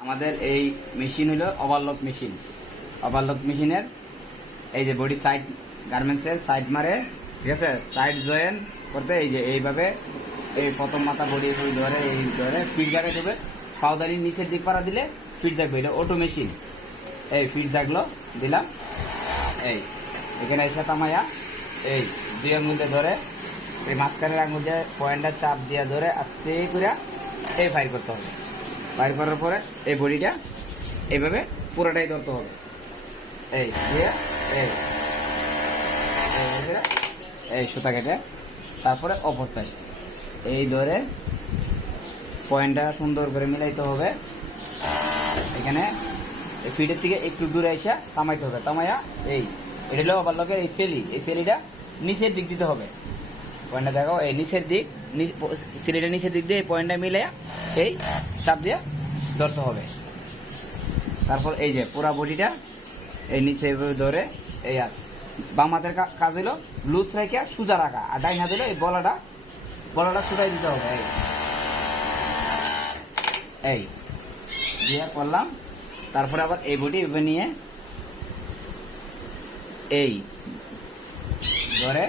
আমাদের এই মেশিন হলো ওভারলক মেশিন। ওভারলক মেশিনের এই যে বডি সাইড গার্মেন্টসের সাইড মারে, ঠিক আছে, সাইড জয়েন করতে এই যে এইভাবে এই প্রথম মাথা বডি ধরে এই ধরে ফিট জায়গায় দেবে, পাউদারি নিচের দিক পাড়া দিলে ফিট জাগবে। এটা অটো মেশিন। এই ফিট জাগলো দিলাম, এই এখানে এসে তামাইয়া এই দুই আঙুল দিয়ে ধরে এই মাঝখানের আঙুল দিয়ে পয়েন্টটা চাপ দিয়ে ধরে আস্তে করে এই ফায়ার করতে হবে। ফায়ার করার পরে এই বডিটা এইভাবে পুরোটাই ধরতে হবে। এই দিয়ে এই এই সুতা কেটে তারপরে অপর সাইড এই ধরে পয়েন্টটা সুন্দর করে মিলাইতে হবে। এখানে ফিটের থেকে একটু দূরে এসে তামাইতে হবে। তামাইয়া এই এটা হলো ওভারলকের এই সেলি, এই সেলিটা নিচের দিক দিতে হবে। পয়েন্টটা দেখো এই নিচের দিক, সেলিটা নিচের দিক দিয়ে এই পয়েন্টটা মিলে এই চাপ দিয়ে ধরতে হবে। তারপর এই যে পুরা বডিটা এই নিচে ধরে এই আর বাম হাতের কাজ হলো লুজ রেখে সোজা রাখা, আর ডাইন হাত হলো এই বলাটা সোজাই দিতে হবে। এই দিয়ে করলাম। তারপরে আবার এই বডি এভাবে নিয়ে এই ধরে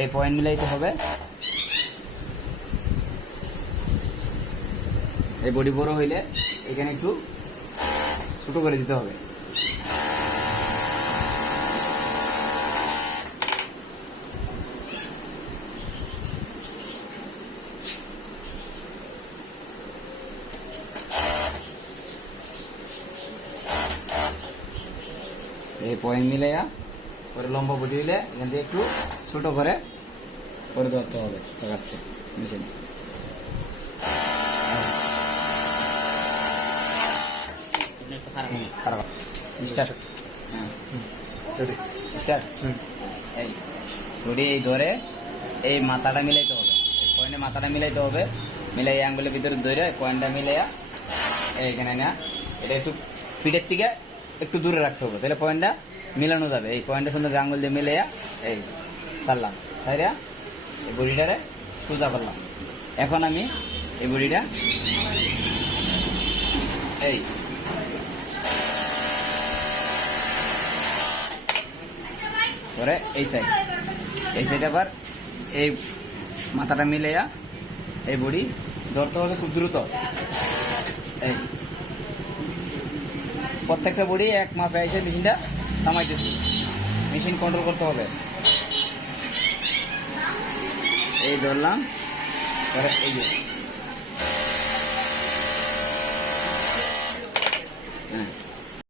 এই পয়েন্ট মিলাইতে হবে। এই বডি বড় হইলে এখানে একটু ছোট করে দিতে হবে। এই পয়েন্ট মিলাইয়া পরে লম্বা বডি হইলে এখান থেকে একটু ছোট করে ধরতে হবে মেশিনে। এই বডি এই ধরে এই মাথাটা মিলাইতে হবে, এই পয়েন্টে মাথাটা মিলাইতে হবে। মিলাই আঙ্গুলের ভিতরে ধরে পয়েন্টটা মিলাইয়া এইখানে না, এটা একটু ফিটের থেকে একটু দূরে রাখতে হবে, তাহলে পয়েন্টটা মিলানো যাবে। এই পয়েন্টের সুন্দর আঙ্গুল দিয়ে মিলাইয়া এই ছাড়লাম, ছাইরা এই বডিটারে সোজা করলাম। এখন আমি এই বডিটা এই করে এই সাইড আবার এই মাথাটা মিলাইয়া এই বডি ধরতে হবে খুব দ্রুত। এই প্রত্যেকটা বডি এক মাপে এসে মেশিনটা থামাইতেছি, মেশিন কন্ট্রোল করতে হবে। এই ধরলাম, এই যে হ্যাঁ